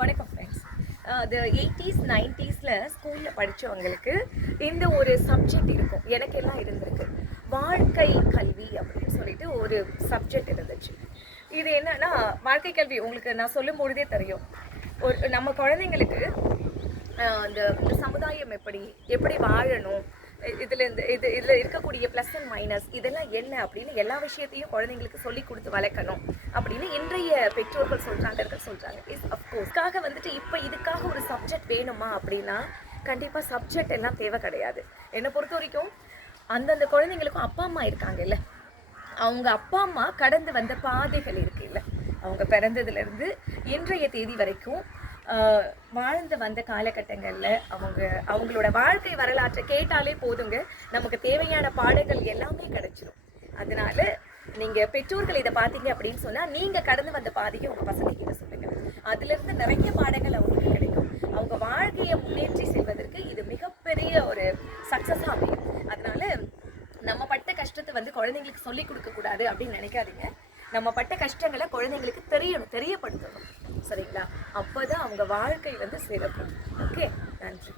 வணக்கம் ஃப்ரெண்ட்ஸ். அது 80s 90ஸ்ல ஸ்கூலில் படித்தவங்களுக்கு இந்த ஒரு சப்ஜெக்ட் இருக்கும். எனக்கெல்லாம் இருந்திருக்கு. வாழ்க்கை கல்வி அப்படின்னு சொல்லிட்டு ஒரு சப்ஜெக்ட் இருந்துச்சு. இது என்னன்னா, வாழ்க்கை கல்வி உங்களுக்கு நான் சொல்லும் பொழுதே தெரியும். நம்ம குழந்தைங்களுக்கு அந்த இந்த சமுதாயம் எப்படி எப்படி வாழணும், இதில் இருக்கக்கூடிய ப்ளஸ் அண்ட் மைனஸ் இதெல்லாம் என்ன அப்படின்னு எல்லா விஷயத்தையும் குழந்தைங்களுக்கு சொல்லி கொடுத்து வளர்க்கணும் அப்படின்னு இன்றைய பெற்றோர்கள் சொல்கிறாங்க. இஸ் அஃப்கோர்ஸ்க்காக வந்துட்டு இப்போ இதுக்காக ஒரு சப்ஜெக்ட் வேணுமா அப்படின்னா கண்டிப்பாக சப்ஜெக்ட் எல்லாம் தேவை கிடையாது. என்னை பொறுத்த வரைக்கும் அந்தந்த குழந்தைங்களுக்கும் அப்பா அம்மா இருக்காங்கல்ல, அவங்க அப்பா அம்மா கடந்து வந்த பாதைகள் இருக்குல்ல, அவங்க பிறந்ததுலேருந்து இன்றைய தேதி வரைக்கும் வாழ்ந்து வந்த காலகட்டங்களில் அவங்களோட வாழ்க்கை வரலாற்றை கேட்டாலே போதுங்க, நமக்கு தேவையான பாடங்கள் எல்லாமே கிடைச்சிடும். அதனால நீங்கள் பெற்றோர்கள் இதை பார்த்தீங்க அப்படின்னு சொன்னால் நீங்கள் கடந்து வந்த பாதையை உங்கள் பசங்க கிட்ட சொல்லுங்கள். அதுலேருந்து நிறைய பாடங்கள் அவங்களுக்கு கிடைக்கும். அவங்க வாழ்க்கையை முன்னேற்றி செல்வதற்கு இது மிகப்பெரிய ஒரு சக்ஸஸாக அமையும். அதனால நம்ம பட்ட கஷ்டத்தை குழந்தைங்களுக்கு சொல்லி கொடுக்கக்கூடாது அப்படின்னு நினைக்காதீங்க. நம்ம பட்ட கஷ்டங்களை குழந்தைங்களுக்கு தெரியப்படுத்தணும். சரிங்களா? அப்போதான் அவங்க வாழ்க்கை சிறக்கும். ஓகே, நன்றி.